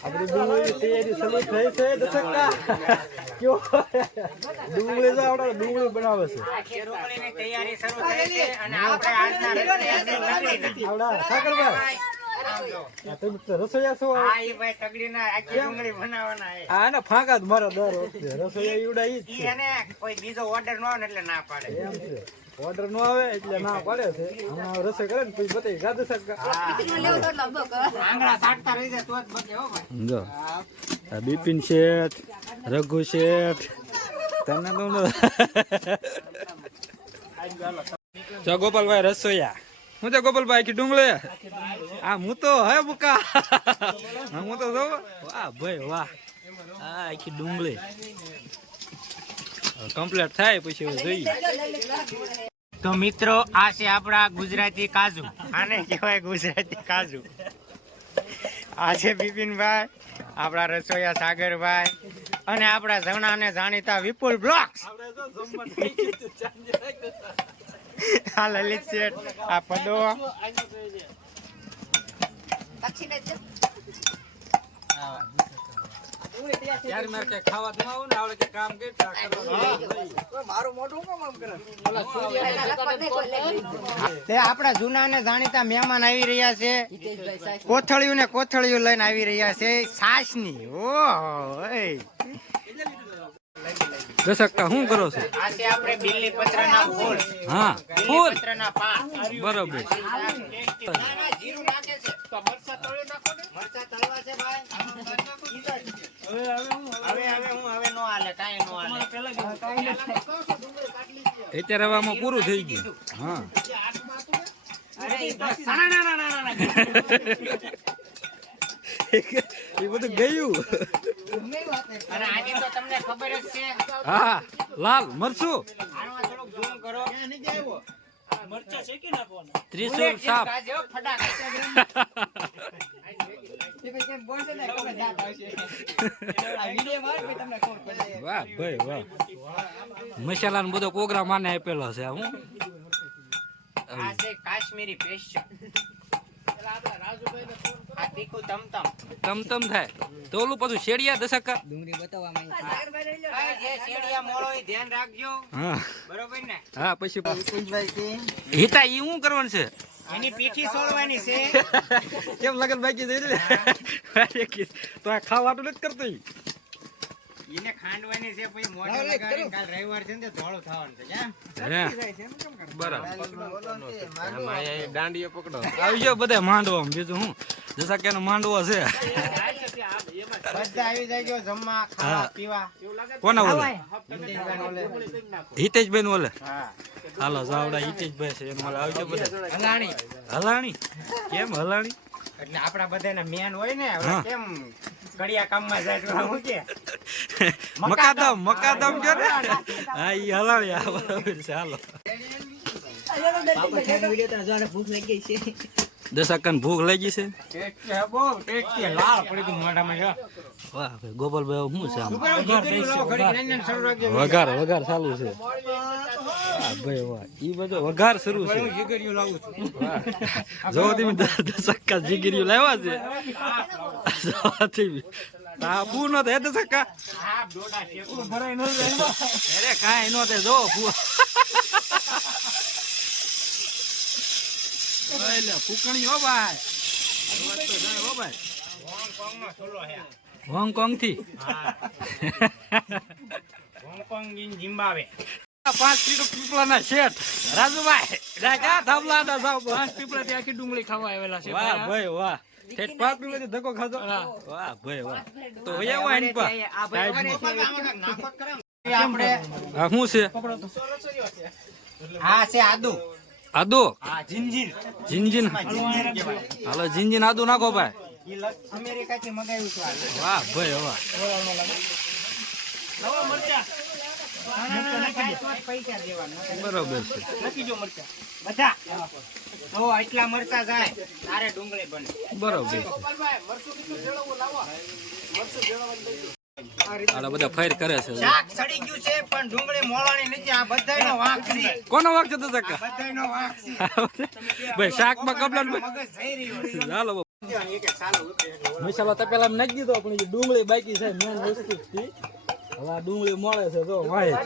આપણી ડુંગળી તૈયારી શરૂ થઈ છે દશકકા. કયો ડુંગળી તો આપણે ડુંગળી બનાવે છે. તૈયારી શરૂ થઈ છે અને આપણે આજના. આપણા તો રસોઈયા શું. આ ને ફાંકા જ મારો દર રસોઈયા ઈવડા કોઈ બીજો ઓર્ડર ન આવે એટલે ના પાડે એમ છે ઓર્ડર નો આવે એટલે ના પડે રસોઈ કરે ને પછી બતાવી હો બિપિન શેઠ, રઘુ શેઠ, તને તો ગોપાલભાઈ રસોઈયા હું તો ગોપાલભાઈ કે ડુંગળે? આ હું તો હે બુકા. હું તો જો. વાહ ભાઈ વાહ. આ આખી ડુંગળે. કમ્પ્લીટ થાય પછી જોઈએ. તો મિત્રો આ છે આપણા ગુજરાતી કાજુ. આને કહેવાય ગુજરાતી કાજુ. આ છે બિપિનભાઈ આપણા રસોઈયા સાગરભાઈ અને આપણા જણાને જાણીતા વિપુલ બ્લોક્સ. આ લલિત શેઠ આ પદો ત્યારે મારે કઈ ખાવા ન આવું ને આવડે કે કામ કરતા મારું મોઢું કામ આમ કરે? તે આપણા જૂના ને જાણીતા મહેમાન આવી રહ્યા છે. કોથળિયું ને કોથળિયું લઈને આવી રહ્યા છે. છાશની ઓહો એ. દશકકા શું કરો છો? આજે આપણે બિલ્લી પત્રના ફૂલ. હા ફૂલ? પત્રના પાન. બરોબર. જીરું નાખે છે તો મરચાં તળી નાખો ને. મરચાં તળવા છે ભાઈ હવે હવે હું હવે નો હાલે કાંઈ નો હાલે અત્યારે હવે આમાં પૂરું થઈ ગયું. હા. અરે ના ના ના ના ના એ બધું ગયું. અને આજે તો તમને ખબર જ છે. હા લાલ મરચું. સાપ. વાહ ભાઈ વાહ. મસાલા બધો કોગરા માને આપેલો છે હું. આ કાશ્મીરી પેસ્ટ તમતમ. તમ તમ થાય. તો ઓલું પાછું શેડિયા દશકા. આ જે શેરડિયા મોળો ધ્યાન રાખજો. બરોબર ને? હા પછી હિતા ઈ શું કરવાનું છે? એની પીઠી સોળવાની છે. કેમ લગન બાકી તો આ ખાવાનું નથી કરતો ઈ. ખાંડવાની છે પછી મોઢે લગાડીને કાલ રવિવાર છે ને તે થવાનું છે કેમ હે બરાબર આવી જાવ બધા માંડવા બીજું હું જસા કે માંડવો છે. બધા આવી જાય જમવા ખાવા. પીવા. કોના ઓલે? હિતેશભાઈ નું ઓલે. હાલો જાવડા હિતેશભાઈ છે એનું આવી બધા. હલાણી. હલાણી? કેમ હલાણી? એટલે આપડા બધાના મેન હોય ને કેમ? કડિયા કામમાં જાય તો હું કે? મકાદમ મકાદમ. કે ને? હા ઈ હલાણી આ બરાબર દશાકન ભૂખ લાગી છે. ટેસ્ટી ભૂખ લાગી છે? વાહ ભાઈ ગોપાલભાઈ શું છે વઘાર. વઘાર વઘાર ચાલુ છે. ભાઈ વાહ. ઈ બધો વઘાર શરૂ છે. છું. જો તમે દ- દશક્કા જીગરીયું લાવ્યા છે. ફૂ નો દશક્કા હા, ડોડા અરે કાંઈ નો તે જો એટલે ફૂકણી હો ભાઈ. આ વાત તો જાણે હો ભાઈ હોંગકોંગનો ચૂલો છે. હોંગકોંગથી હોંગકોંગ ઇન ઝિમ્બાબ્વે. પાંચ કિલો પીપળાના શેઠ. રાજુભાઈ રાજા થાંભલા ના જાવ પાંચ પીપળા થી આખી ડુંગળી ખાવા આવેલા છે વાહ ભાઈ વાહ. ઠેઠ પાંચ પીપળા ધક્કો ખાધો? વાહ ભાઈ વાહ. તો વયા વાહ એની પા. આમાં કાંઈક નાખો જ ખરા. એ આપણે આ શું છે? આ છે આદુ. આદુ? જીંજીર. કહેવાય. હાલો જિંજીન આદુ નાખો ભાઈ. મગાવ્યું હતું વાહ ભાઈ વાહ. બરોબર છે. બધા. તો એટલા મરચા જાય તારે ડુંગળી બને. બરોબર છે. આલા બધા ફાયર કરે છે. શાક સડી ગયું છે પણ ડુંગળી મોળાની નથી આ બધાયનો વાંક છે. કોનો વાંક છે તો બધાયનો વાંક છે. ભાઈ શાકમાં કપડા મગજ જઈ રહ્યું છે. હાલો મસાલો તો પેલા નાખી દીધો પણ ડુંગળી બાકી છે મેન વસ્તુ હવે આ ડુંગળી મળે છે તો વાય?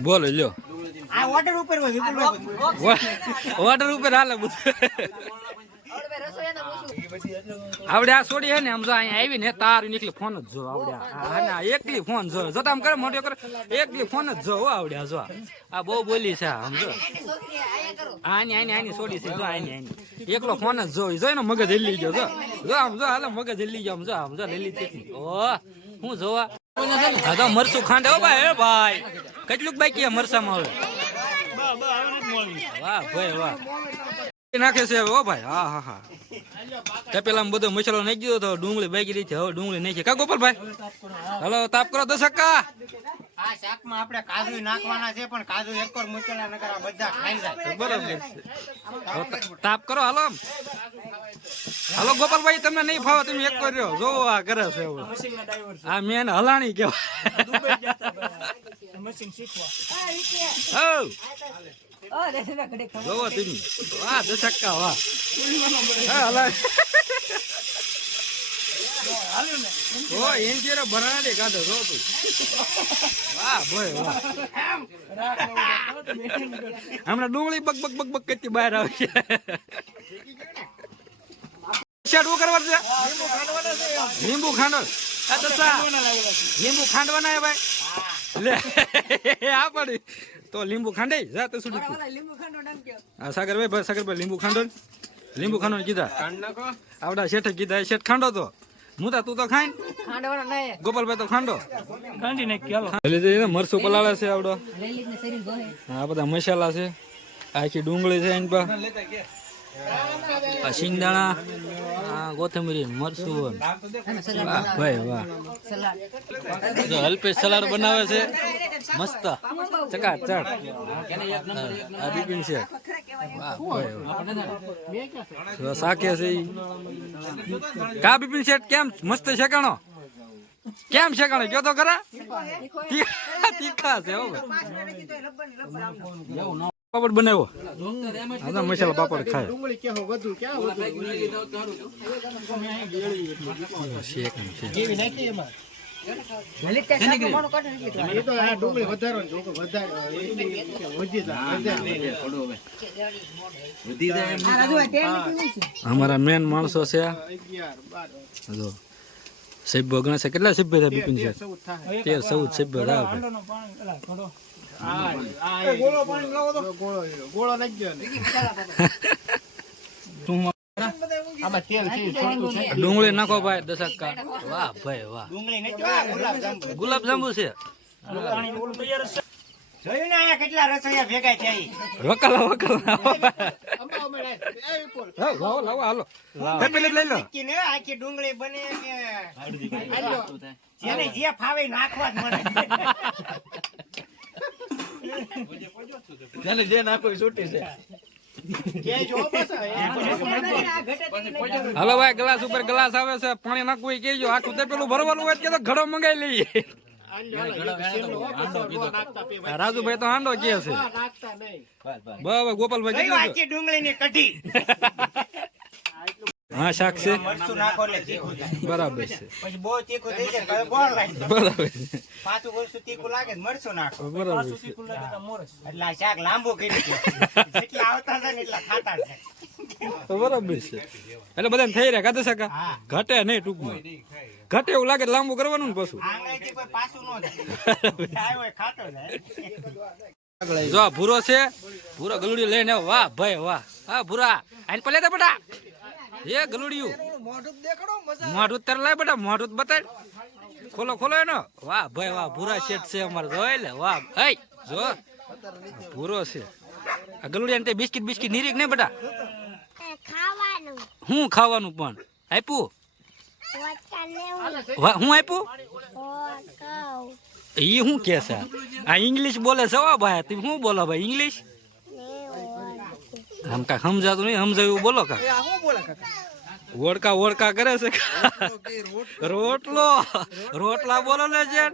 બોલો લ્યો. આ ઓર્ડર ઉપર હોય વિપુલભાઈ વોટર ઉપર હાલે બધું. આવડે આ છોડી હે ને સમજો અહીંયા આવી ને તાર નીકળી ફોન જ જો આવડે આ. હા ના એકલી ફોન જો. જો તમે કરે મોટો કરે એકલી ફોન જ જો આવડ્યા આવડે જો. આ બહુ બોલી છે સમજો આની આની આની છોડી છે જો આની આની. એકલો ફોન જ જો. જો એનો મગજ હેલી ગયો જો. જો આમ જો હાલે મગજ હેલી ગયો આમ જો આમ જો હેલી તેથી ઓ હું જોવા? હા તો મરસું ખાંડે હો ભાઈ હે ભાઈ. કેટલુંક બાકી મરસામાં હવે? વાહ ભાઈ વાહ. નાખે છે ઓ ભાઈ હા હા હા. તે પેલા બધો મસાલો નાખી દીધો તો ડુંગળી બાકી રહી છે હવે ડુંગળી નાખી કા ગોપાલભાઈ? હલો તાપ કરો દશકા આ શાકમાં આપણે કાજુ નાખવાના છે પણ કાજુ એક વાર મૂકેલા નકર બધા ખાઈ જાય. બરાબર છે. હવે તા- તાપ કરો હાલો. હાલો ગોપાલભાઈ તમને નહીં ફાવો તમે એક કર્યો જો આ કરે છે આ મેન હલાણી કેવાય હઉ. જોવો તમે વાહ દશક્કા વાહ. ઓ એન્જિયર ભરાણા કાઢો જો તું. વાહ ભાઈ વાહ. હમણાં ડુંગળી બક બક બક બક કરતી બહાર આવી છે. શેડવું કરવા છે? લીંબુ ખાંડો. લીંબુ ખાંડવાના હે ભાઈ. લે આ પડી. તો લીંબુ ખાંડે જા તો. સુડી હા સાગરભાઈ ભાઈ સાગરભાઈ લીંબુ ખાંડો લીંબુ ખાંડો ને કીધા? આવડા શેઠે કીધા એ શેઠ ખાંડો તો? હું તા તું તો ખાઈ ગોપાલભાઈ તો ખાંડો? ખાંડી નાખી એટલે એને મરસું પલાળે છે આવડો. આ બધા મસાલા છે. આખી ડુંગળી છે એની પર આ શિંગદાણા, આ કોથમીરી મરસું વાહ ભાઈ વાહ અલ્પેશ સલાડ બનાવે છે. મસ્ત. ચકાચક આ બિપિન છે. શાકે છે. કા બિપિન શેઠ કેમ? મસ્ત શેકાણો કેમ શેકાણો કયો તો ખરા? તીખા છે. પાપડ બનાવ્યો. આના મસાલા પાપડ ખાય. શેક છે અમારા મેન માણસો છે. જો સભ્યો ગણે છે. કેટલા સભ્ય થયા બિપિન છે તેર, ચૌદ સભ્યો થયા આપણે. ડુંગળી નાખો ભાઈ દસક્કા વાહ ભાઈ વાહ. ડુંગળી નથી ગુલાબ જાંબુ. ગુલાબ જાંબુ છે. જોયું ને અહીંયા કેટલા રસોઈયા ભેગા થયા ઈ? વકાલા વકાલા. લાવો લાવો હાલો. પેલી લઈ લો. ને આખી ડુંગળી બને કે જેને જે ફાવે નાખવા જ જેને જે નાખો છૂટી છે. બસ. હાલો ભાઈ ગ્લાસ ઉપર ગ્લાસ આવે છે પાણી નાખવું એ કહેજો. આખું તે પેલું ભરવાનું હોય કે તો ઘડો મંગાઈ લઈએ. રાજુભાઈ તો હાંડો કે છે. બરાબર ગોપાલભાઈ ડુંગળી ડુંગળીની કઢી? હા શાક છે? બરાબર છે. પછી બહુ તીખું થઈ જાય તો ગોળ લાગી બરાબર છે. પાછું વસ્તુ તીખું લાગે મરચું નાખો બરાબર છે. એટલે આ શાક લાંબુ કરી છે જેટલા આવતા છે ને એટલા ખાતા છે તો બરાબર છે. એટલે બધાને થઈ રહ્યા કાતે શકા. ઘટે નહીં ટૂંકમાં. ઘટે એવું લાગે લાંબુ કરવાનું ને પાછું. આંગળીથી કોઈ પાછું ન જાય ખાતો જાય જો ભૂરો છે ભૂરો ગલુડી લઈને વાહ ભાઈ વાહ. હા ભૂરા. આને પલે દે બેટા? એ ગલુડિયું. મોઢું તાર લાય બેટા મોઢું તો બતાડ ખોલો ખોલો એનો. વાહ ભાઈ વાહ ભૂરા શેઠ છે અમારે જોઈ લે વાહ. ભાઈ જો. ભૂરો છે. આ ગલુડિયાને તે બિસ્કિટ બિસ્કિટ નીરીક નહીં બેટા? ખાવાનું. હું ખાવાનું પણ? આપ્યું હું આપ્યું એ શું કે છે? આ ઇંગ્લિશ બોલે છે હો ભાઈ. તમે શું બોલો ભાઈ ઇંગ્લિશ? આમ કાંઈ સમજાતું નહીં સમજાયું બોલો કા ઓળકા ઓળકા કરે છે રોટલો રોટલા બોલો ને છે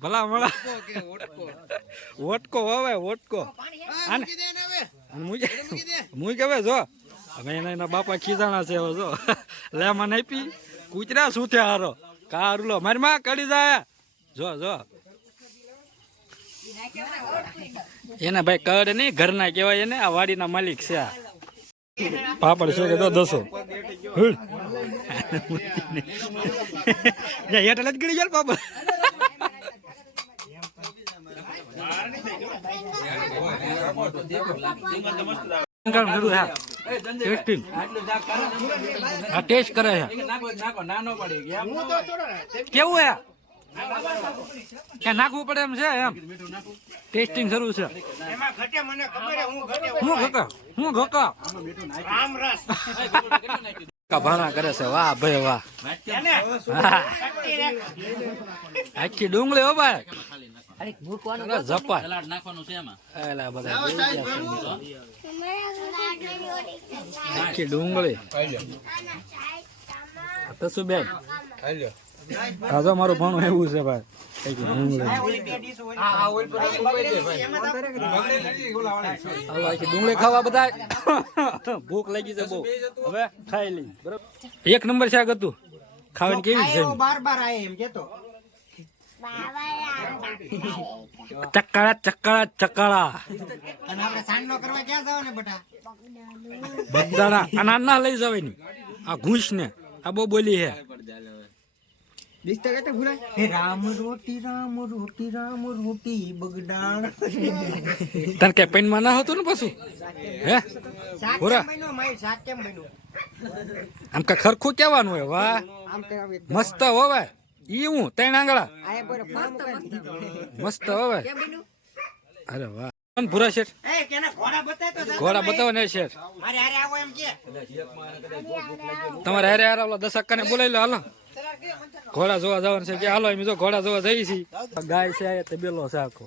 ભલા મળા. ઓટકો હવે ઓટકો આને મુઈ કહેવાય જો. હવે એના એના બાપા ખીજાણા છે જો. લે મને આપી કૂતરા સુથે હારો? કા રૂલો મારી માં કડી જાય. જો જો. એને ભાઈ કડ નહીં ઘરના કહેવાય એને આ વાડીના માલિક છે આ. પાપડ છે કે તો દસો? હેઠળ જ ગળી જાય પાપડ. ટેસ્ટ કરે છે. કેવું હે નાખવું પડે એમ છે એમ? ટેસ્ટિંગ શરૂ છે. એમાં ઘટે મને ખબર હું ઘટે હું ઘકા હું ઘકા રામ રસ. ભાણા કરે છે? વાહ ભાઈ વાહ. આખી ડુંગળી હો ભાઈ. છે. આખી ડુંગળી. બેન? આ તો મારું ભણું એવું છે ભાઈ. ડુંગળી ખાવા બધા ભૂખ લાગી છે બહુ. હવે ખાઈ લઈ બરાબર? એક નંબર શાક હતું. ખાવાની કેવી છે ચકાળા બાર બાર આય એમ કેતો. અને આપણે કરવા ક્યાં જવાને બટા? આ લઈ જવાયની આ ઘૂસ ને આ બહુ બોલી હે રામ રોટી રામ રોટી રામ રોટી બગડાણ. તને કઈ પેનમાં ના હતું ને પાછું? હે? ભૂરા પૂરા. કેમ બન્યું માય શાક કેમ બન્યું. આમ કા ખરખું કેવાનું હોય વાહ. મસ્ત હોવે. ઈ હું ત્રણ આંગળા. મસ્ત હોવે. અરે વાહ. કોણ ભૂરા શેઠ? એ કેના ઘોડા બતાય તો ઘોડા બતાવો ને શેઠ. મારે હારે આવો એમ કે. તમારે હારે હારે ઓલા દસક ને બોલાવી લો હાલો. ઘોડા જોવા જવાનું છે કે હાલો એમ જો ઘોડા જોવા જઈ છી ગાય છે આ તે બેલો છે આખો.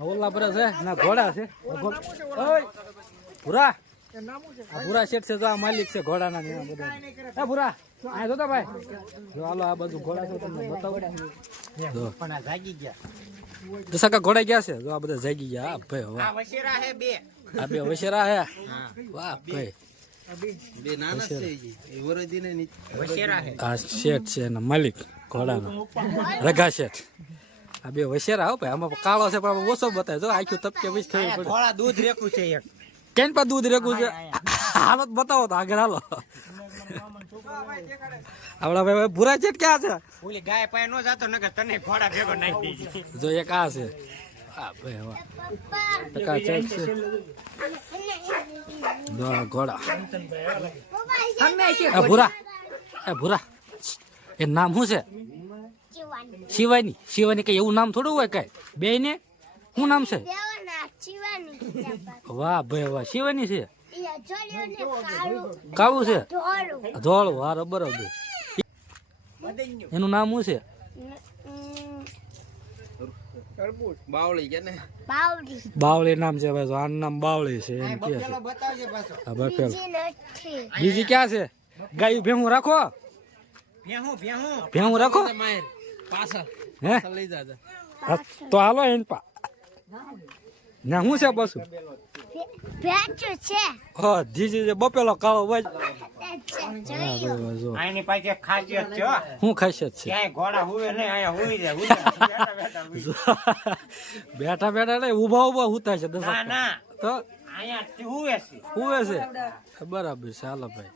ઓલા પર છે ના ઘોડા છે. ભૂરા. ભૂરા શેઠ છે જો આ માલિક છે ઘોડાના ને બધા. એ ભૂરા આ જોતા ભાઈ. જો હાલો આ બધું ઘોડા છે તમને બતાવો પણ આ જાગી ગયા દસકા ઘોડા ગયા છે? જો આ બધા જાગી ગયા. ભાઈ વાહ. આ વશેરા હે બે. આ બે વશેરા હે. વાહ ભાઈ. આ શેઠ છે એના માલિક ઘોડાનો. રઘા શેઠ. આ બે વશેરા હો ભાઈ આમાં કાળો છે પણ ઓછો બતાવે જો આખું તપકે પછી આયા પડે. ઘોડા દૂધ રેકું છે એક. દૂધ રેકું છે? હાલત બતાવો તો આગળ હાલો. આપડા ભાઈ ભૂરા ક્યાં છે? ગાય પાસે નો જાતો નકર તને ઘોડા ભેગો નાખી દેજે જો એક આ છે. આ ભાઈ વાહ ટકા ચેક છે. ઘોડા. એ ભૂરા. એ ભૂરા. એ નામ શું છે? શિવાની. શિવાની કઈ એવું નામ થોડું હોય કઈ? બે ને શું નામ છે? વાહ ભાઈ વાહ. શિવાની છે? કાળું છે? ધોળું. હા બરોબર એનું નામ શું છે? બાવડી બાવળી નામ છે ભાઈ આનું નામ બાવળી છે એમ કે છે. બતાવજે પાછો. આ બફેલ બીજી ક્યાં છે? ગાયું ભેહું રાખો. ભેહું ભેહું. ભેહું રાખો. હે? હા, તો હાલો એન પા ના શું છે બસું? ભેંચું છે. હ જીજી જે બપેલો કાળો હા જો આની પાસે ખાસિયત છે હો. ખાસિયત છે. ક્યાંય ઘોડા હુવે નહીં અહીંયા હુઈ જાય બેઠા બેઠા નહીં ઊભા ઊભા હુતા છે ના ના. તો? અહીંયા હુવે છે. હુવે છે? બરાબર છે હાલો ભાઈ.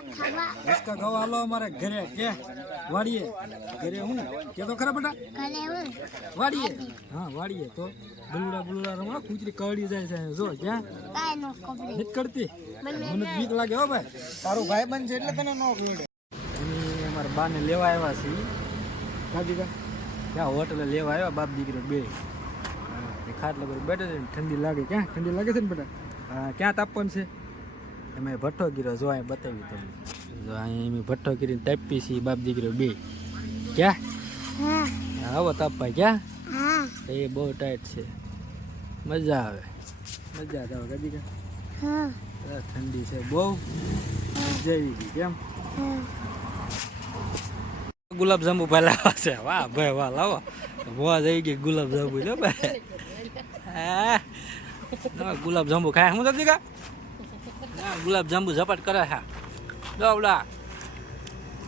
ગવા હાલો અમારે ઘરે. કે વાડીએ. ઘરે હું કે તો ખરા બેટા? વાડીએ. હા વાડીએ. તો બલુડા બલુડા રમવા કૂતરી કરડી જાય છે જો ક્યાં? નીકળતી નથી કરતી? મને બીક લાગે હો ભાઈ. તારું ભાઈ બન છે એટલે તને નોક અમે અમારા બાને લેવા આવ્યા છે ગાદી કા ક્યાં? હોટલે લેવા આવ્યા બાપ દીકરો બે. ખાટલા પર બેઠે છે ઠંડી લાગે. ક્યાં? ઠંડી લાગે છે ને બેટા? હા ક્યાં તાપવાનું છે? અમે ભઠ્ઠો ગીરો જો અહીં બતાવ્યું તમને. જો અહીં અમે ભઠ્ઠો કરીને તાપી છીએ બાપ દીકરો બે. ક્યાં? આવો તાપવા ક્યાં? હા. એ બહુ ટાઈટ છે. મજા આવે. મજા આવે ગાદી કા? ઠંડી છે બહુ. જઈ ગઈ કેમ? ગુલાબ જાંબુ ભાઈ છે. વાહ ભાઈ વાહ લાવો. મોવા જઈ ગઈ ગુલાબ જાંબુ જો ભાઈ. ગુલાબ જાંબુ ખાય હું નથી કા ગુલાબ જાંબુ ઝપટ કરે છે. દોવડા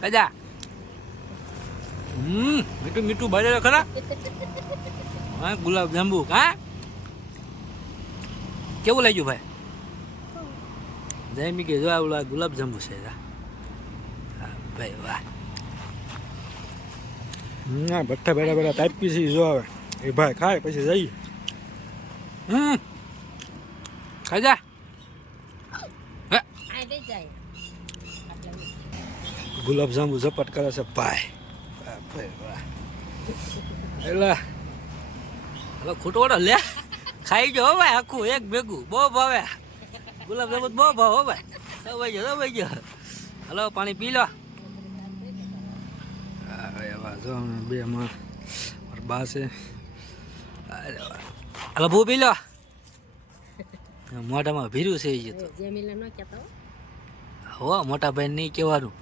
કજા હમ મીઠું મીઠું ભરે ખરા? હા ગુલાબ જાંબુ હા? કેવું લાગ્યું ભાઈ? જયમી કે જો ગુલાબ જાંબુ છે ભાઈ વાહ. ના બધા બેડા બેડા તાપી છે જો આવે. એ ભાઈ ખાય પછી જઈએ. હમ. ખાજા. ગુલાબ જાંબુ ઝપટ કરે છે ભાઈ. એલા હવે ખોટો લે. ખાઈ જો ભાઈ આખું એક ભેગું. બહુ ભાવે. ગુલાબ જાંબુ બહુ ભાવ હો ભાઈ. દવાઈ ગયો દવાઈ ગયો હલો પાણી પી લો. જો બે માં બા છે. હલો ભૂ પી લો. મોઢામાં ભીરું છે એ તો. હો. મોટા ભાઈ નહીં કહેવાનું.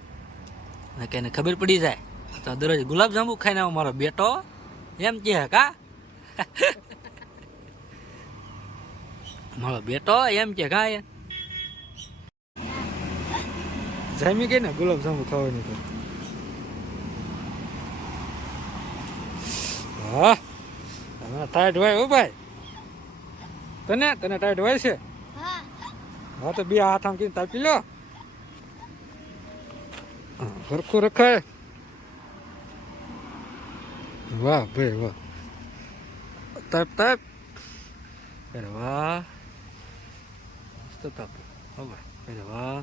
કે એને ખબર પડી જાય. તો દરરોજ ગુલાબ જાંબુ ખાઈને આવો મારો બેટો. એમ કે કા? મારો બેટો એમ કે કા એ? જામી ગઈ ને ગુલાબ જાંબુ ખાવાની તો. હા. તને ટાઈટ હોય હો ભાઈ. તને? તને ટાઈટ હોય છે? હા. હા તો બે હાથ આમ કીને તાપી લો. હા, સરખું રખાય વાહ ભાઈ વાહ તાપ તાપ અરે વાહ મસ્ત તાપ હો ભાઈ અરે વાહ